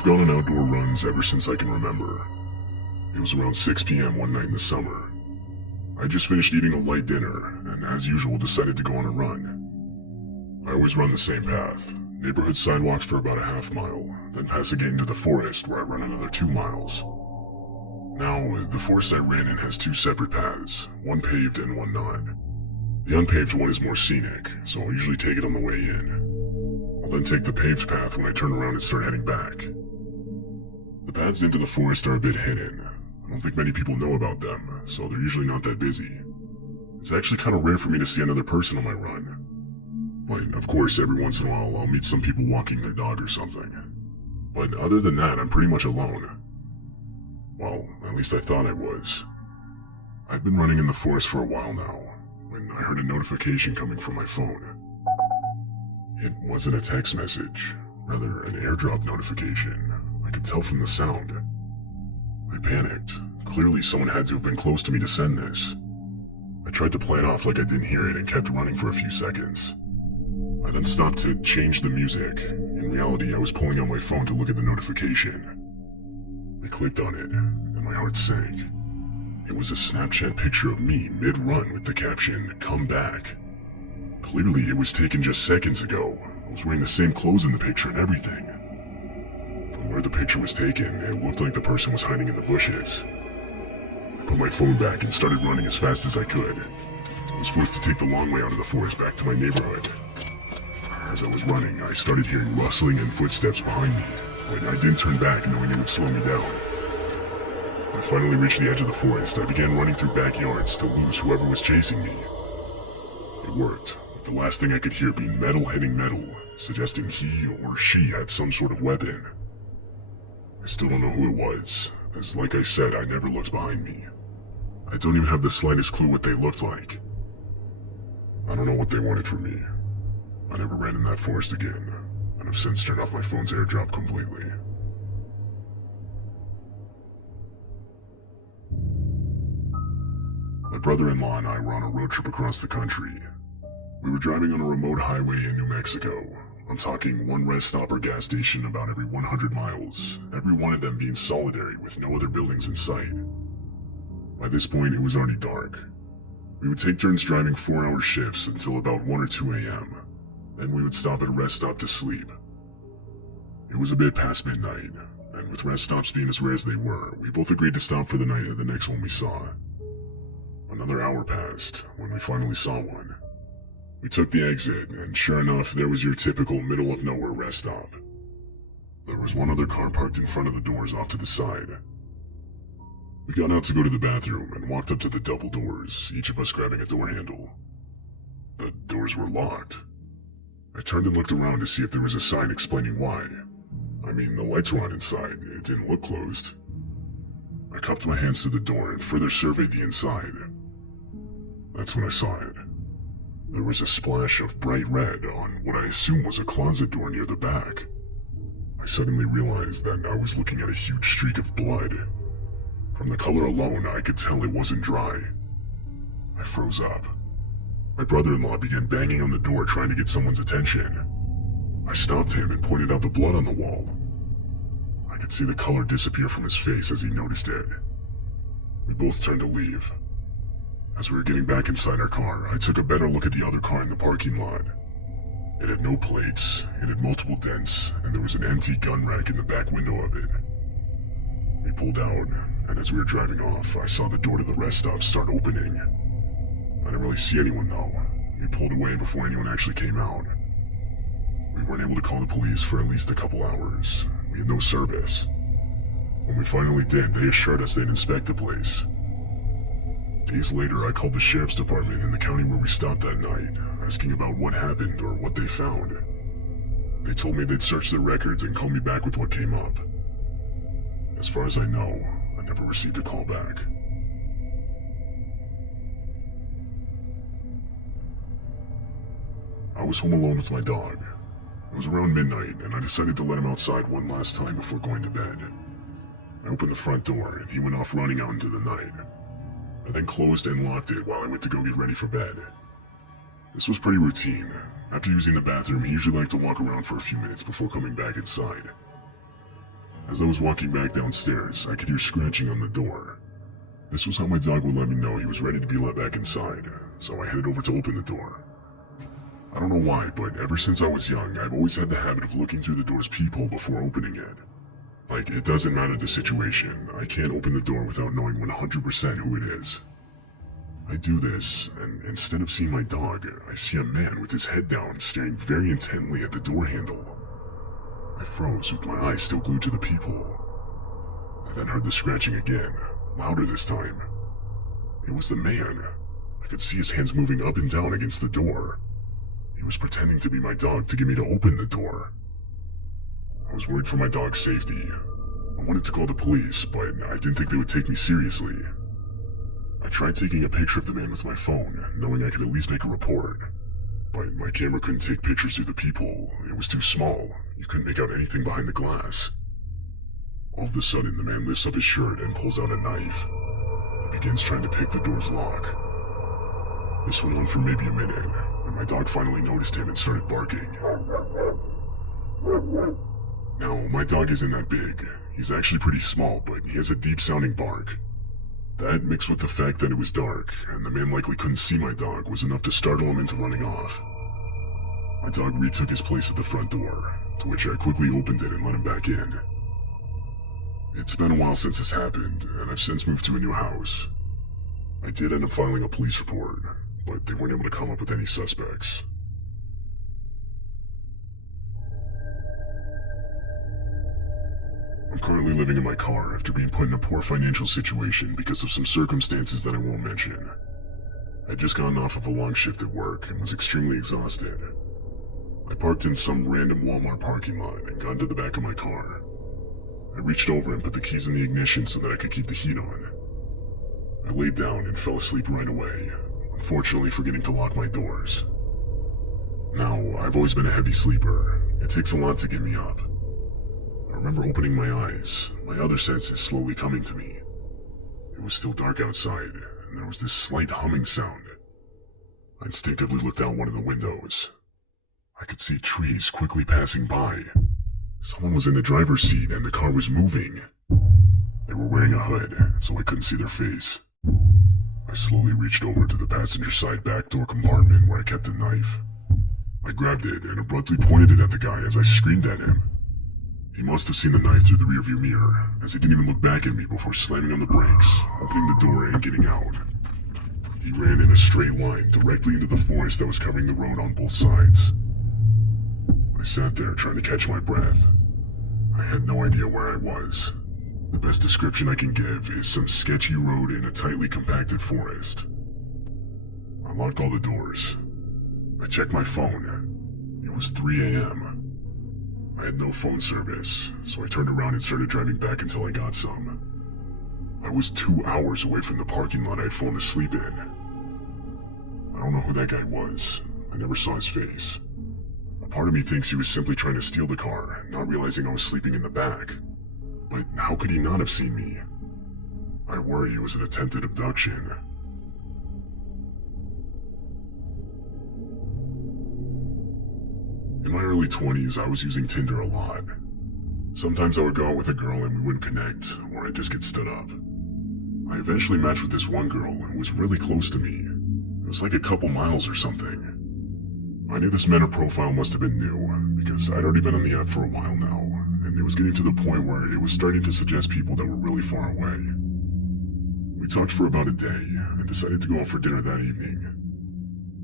I've gone on outdoor runs ever since I can remember. It was around 6 p.m. one night in the summer. I just finished eating a light dinner, and as usual decided to go on a run. I always run the same path, neighborhood sidewalks for about a half mile, then pass a gate into the forest where I run another 2 miles. Now, the forest I ran in has 2 separate paths, one paved and one not. The unpaved one is more scenic, so I'll usually take it on the way in. I'll then take the paved path when I turn around and start heading back. The paths into the forest are a bit hidden. I don't think many people know about them, so they're usually not that busy. It's actually kind of rare for me to see another person on my run. But of course, every once in a while I'll meet some people walking their dog or something. But other than that, I'm pretty much alone. Well, at least I thought I was. I've been running in the forest for a while now, when I heard a notification coming from my phone. It wasn't a text message, rather an airdrop notification. I could tell from the sound. I panicked. Clearly someone had to have been close to me to send this. I tried to play it off like I didn't hear it and kept running for a few seconds. I then stopped to change the music. In reality, I was pulling out my phone to look at the notification. I clicked on it, and my heart sank. It was a Snapchat picture of me mid-run with the caption, "Come back." Clearly, it was taken just seconds ago. I was wearing the same clothes in the picture and everything. From where the picture was taken, it looked like the person was hiding in the bushes. I put my phone back and started running as fast as I could. I was forced to take the long way out of the forest back to my neighborhood. As I was running, I started hearing rustling and footsteps behind me, but I didn't turn back knowing it would slow me down. When I finally reached the edge of the forest, I began running through backyards to lose whoever was chasing me. It worked, with the last thing I could hear being metal hitting metal, suggesting he or she had some sort of weapon. I still don't know who it was, as like I said, I never looked behind me. I don't even have the slightest clue what they looked like. I don't know what they wanted from me. I never ran in that forest again, and I've since turned off my phone's airdrop completely. My brother-in-law and I were on a road trip across the country. We were driving on a remote highway in New Mexico. I'm talking one rest stop or gas station about every 100 miles, every one of them being solitary with no other buildings in sight. By this point, it was already dark. We would take turns driving 4-hour shifts until about 1 or 2 a.m. Then we would stop at a rest stop to sleep. It was a bit past midnight, and with rest stops being as rare as they were, we both agreed to stop for the night at the next one we saw. Another hour passed when we finally saw one. We took the exit, and sure enough, there was your typical middle-of-nowhere rest stop. There was one other car parked in front of the doors off to the side. We got out to go to the bathroom and walked up to the double doors, each of us grabbing a door handle. The doors were locked. I turned and looked around to see if there was a sign explaining why. I mean, the lights were on inside, it didn't look closed. I cupped my hands to the door and further surveyed the inside. That's when I saw it. There was a splash of bright red on what I assumed was a closet door near the back. I suddenly realized that I was looking at a huge streak of blood. From the color alone, I could tell it wasn't dry. I froze up. My brother-in-law began banging on the door trying to get someone's attention. I stopped him and pointed out the blood on the wall. I could see the color disappear from his face as he noticed it. We both turned to leave. As we were getting back inside our car, I took a better look at the other car in the parking lot. It had no plates, it had multiple dents, and there was an empty gun rack in the back window of it. We pulled out, and as we were driving off, I saw the door to the rest stop start opening. I didn't really see anyone though. We pulled away before anyone actually came out. We weren't able to call the police for at least a couple hours. We had no service. When we finally did, they assured us they'd inspect the place. Days later, I called the sheriff's department in the county where we stopped that night, asking about what happened or what they found. They told me they'd search their records and call me back with what came up. As far as I know, I never received a call back. I was home alone with my dog. It was around midnight, and I decided to let him outside one last time before going to bed. I opened the front door, and he went off running out into the night. I then closed and locked it while I went to go get ready for bed. This was pretty routine. After using the bathroom, he usually liked to walk around for a few minutes before coming back inside. As I was walking back downstairs, I could hear scratching on the door. This was how my dog would let me know he was ready to be let back inside, so I headed over to open the door. I don't know why, but ever since I was young, I've always had the habit of looking through the door's peephole before opening it. Like, it doesn't matter the situation, I can't open the door without knowing 100% who it is. I do this, and instead of seeing my dog, I see a man with his head down, staring very intently at the door handle. I froze with my eyes still glued to the peephole. I then heard the scratching again, louder this time. It was the man. I could see his hands moving up and down against the door. He was pretending to be my dog to get me to open the door. I was worried for my dog's safety. I wanted to call the police, but I didn't think they would take me seriously. I tried taking a picture of the man with my phone, knowing I could at least make a report. But my camera couldn't take pictures through the peephole. It was too small. You couldn't make out anything behind the glass. All of a sudden, the man lifts up his shirt and pulls out a knife. He begins trying to pick the door's lock. This went on for maybe a minute, and my dog finally noticed him and started barking. Now, my dog isn't that big. He's actually pretty small, but he has a deep-sounding bark. That, mixed with the fact that it was dark, and the man likely couldn't see my dog, was enough to startle him into running off. My dog retook his place at the front door, to which I quickly opened it and let him back in. It's been a while since this happened, and I've since moved to a new house. I did end up filing a police report, but they weren't able to come up with any suspects. I'm currently living in my car after being put in a poor financial situation because of some circumstances that I won't mention. I'd just gotten off of a long shift at work and was extremely exhausted. I parked in some random Walmart parking lot and got into the back of my car. I reached over and put the keys in the ignition so that I could keep the heat on. I laid down and fell asleep right away, unfortunately forgetting to lock my doors. Now, I've always been a heavy sleeper. It takes a lot to get me up. I remember opening my eyes, my other senses slowly coming to me. It was still dark outside, and there was this slight humming sound. I instinctively looked out one of the windows. I could see trees quickly passing by. Someone was in the driver's seat and the car was moving. They were wearing a hood, so I couldn't see their face. I slowly reached over to the passenger side back door compartment where I kept a knife. I grabbed it and abruptly pointed it at the guy as I screamed at him. He must have seen the knife through the rearview mirror, as he didn't even look back at me before slamming on the brakes, opening the door and getting out. He ran in a straight line directly into the forest that was covering the road on both sides. I sat there trying to catch my breath. I had no idea where I was. The best description I can give is some sketchy road in a tightly compacted forest. I locked all the doors. I checked my phone. It was 3 a.m. I had no phone service, so I turned around and started driving back until I got some. I was 2 hours away from the parking lot I'd fallen asleep in. I don't know who that guy was. I never saw his face. A part of me thinks he was simply trying to steal the car, not realizing I was sleeping in the back. But how could he not have seen me? I worry it was an attempted abduction. In my early 20s, I was using Tinder a lot. Sometimes I would go out with a girl and we wouldn't connect, or I'd just get stood up. I eventually matched with this one girl who was really close to me. It was like a couple miles or something. I knew this Meta profile must have been new, because I'd already been on the app for a while now, and it was getting to the point where it was starting to suggest people that were really far away. We talked for about a day, and decided to go out for dinner that evening.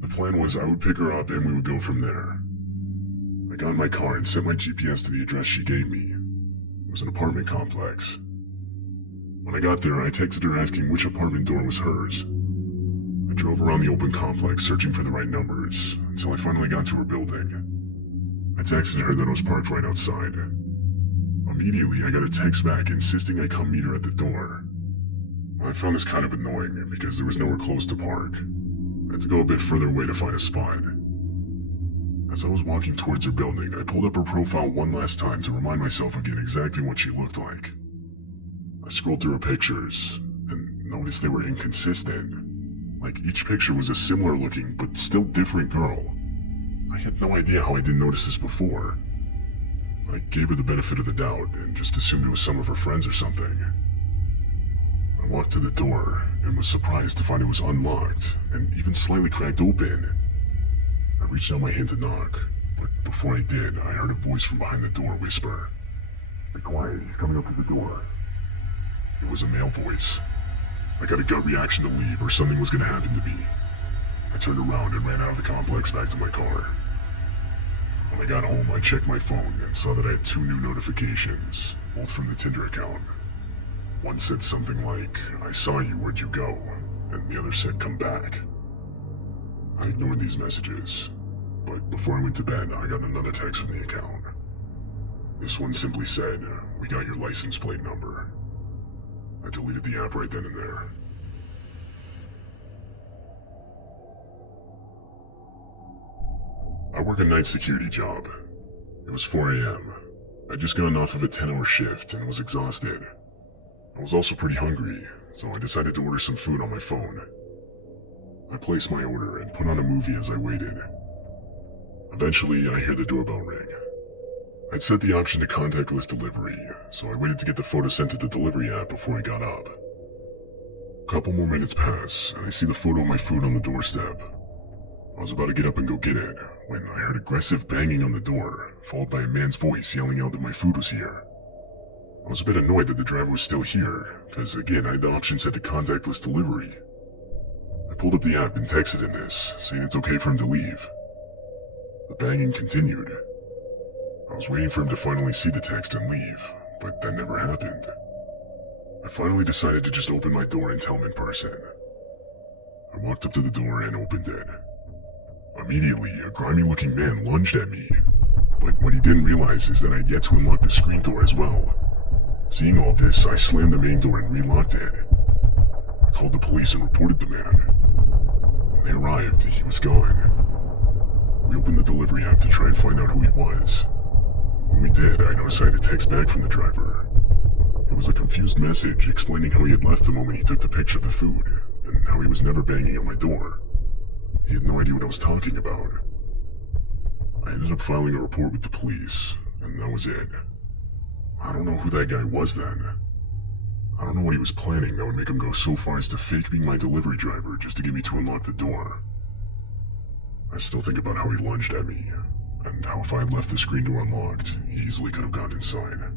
The plan was I would pick her up and we would go from there. I got in my car and set my GPS to the address she gave me. It was an apartment complex. When I got there, I texted her asking which apartment door was hers. I drove around the open complex searching for the right numbers, until I finally got to her building. I texted her that I was parked right outside. Immediately, I got a text back insisting I come meet her at the door. I found this kind of annoying because there was nowhere close to park. I had to go a bit further away to find a spot. As I was walking towards her building, I pulled up her profile one last time to remind myself again exactly what she looked like. I scrolled through her pictures, and noticed they were inconsistent. Like each picture was a similar looking, but still different girl. I had no idea how I didn't notice this before. I gave her the benefit of the doubt and just assumed it was some of her friends or something. I walked to the door and was surprised to find it was unlocked and even slightly cracked open. I reached out my hand to knock, but before I did, I heard a voice from behind the door whisper, "Be quiet, he's coming up to the door." It was a male voice. I got a gut reaction to leave or something was going to happen to me. I turned around and ran out of the complex back to my car. When I got home, I checked my phone and saw that I had 2 new notifications, both from the Tinder account. One said something like, "I saw you, where'd you go?" and the other said, "Come back." I ignored these messages, but before I went to bed, I got another text from the account. This one simply said, "We got your license plate number." I deleted the app right then and there. I work a night security job. It was 4 a.m. I'd just gotten off of a 10-hour shift and was exhausted. I was also pretty hungry, so I decided to order some food on my phone. I placed my order and put on a movie as I waited. Eventually, I hear the doorbell ring. I'd set the option to contactless delivery, so I waited to get the photo sent to the delivery app before I got up. A couple more minutes pass, and I see the photo of my food on the doorstep. I was about to get up and go get it, when I heard aggressive banging on the door, followed by a man's voice yelling out that my food was here. I was a bit annoyed that the driver was still here, because again I had the option set to contactless delivery. I pulled up the app and texted him this, saying it's okay for him to leave. The banging continued. I was waiting for him to finally see the text and leave, but that never happened. I finally decided to just open my door and tell him in person. I walked up to the door and opened it. Immediately, a grimy-looking man lunged at me, but what he didn't realize is that I'd yet to unlock the screen door as well. Seeing all this, I slammed the main door and relocked it. I called the police and reported the man. When they arrived, he was gone. We opened the delivery app to try and find out who he was. When we did, I noticed I had a text back from the driver. It was a confused message explaining how he had left the moment he took the picture of the food, and how he was never banging at my door. He had no idea what I was talking about. I ended up filing a report with the police, and that was it. I don't know who that guy was then. I don't know what he was planning that would make him go so far as to fake being my delivery driver just to get me to unlock the door. I still think about how he lunged at me, and how if I had left the screen door unlocked, he easily could have gotten inside.